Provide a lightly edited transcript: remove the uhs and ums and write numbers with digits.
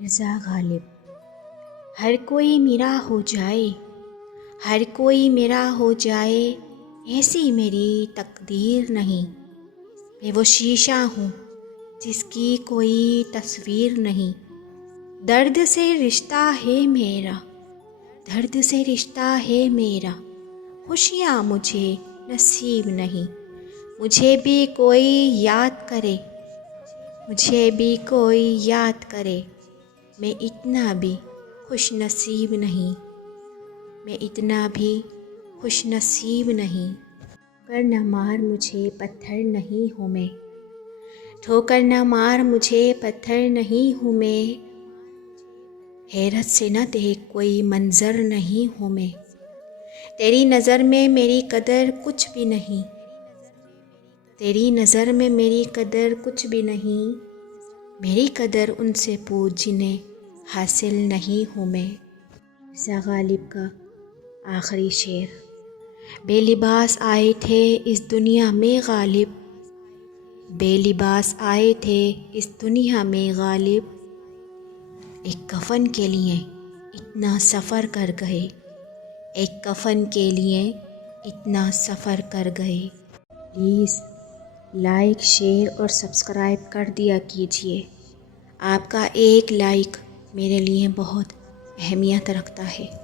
مرزا غالب۔ ہر کوئی میرا ہو جائے، ہر کوئی میرا ہو جائے، ایسی میری تقدیر نہیں۔ میں وہ شیشہ ہوں جس کی کوئی تصویر نہیں۔ درد سے رشتہ ہے میرا، درد سے رشتہ ہے میرا، خوشیاں مجھے نصیب نہیں۔ مجھے بھی کوئی یاد کرے، مجھے بھی کوئی یاد کرے، میں اتنا بھی خوش نصیب نہیں، میں اتنا بھی خوش نصیب نہیں۔ ٹھوکر نہ مار مجھے پتھر نہیں ہوں میں، ٹھوکر نہ مار مجھے پتھر نہیں ہوں میں، حیرت سے نہ دیکھ کوئی منظر نہیں ہوں میں۔ تیری نظر میں میری قدر کچھ بھی نہیں، تیری نظر میں میری قدر کچھ بھی نہیں، میری قدر ان سے پوچھ جنہیں حاصل نہیں ہوں میں۔ مرزا غالب کا آخری شعر۔ بے لباس آئے تھے اس دنیا میں غالب، بے لباس آئے تھے اس دنیا میں غالب، ایک کفن کے لیے اتنا سفر کر گئے، ایک کفن کے لیے اتنا سفر کر گئے۔ پلیز لائک، شیئر اور سبسکرائب کر دیا کیجیے۔ آپ کا ایک لائک میرے لیے بہت اہمیت رکھتا ہے۔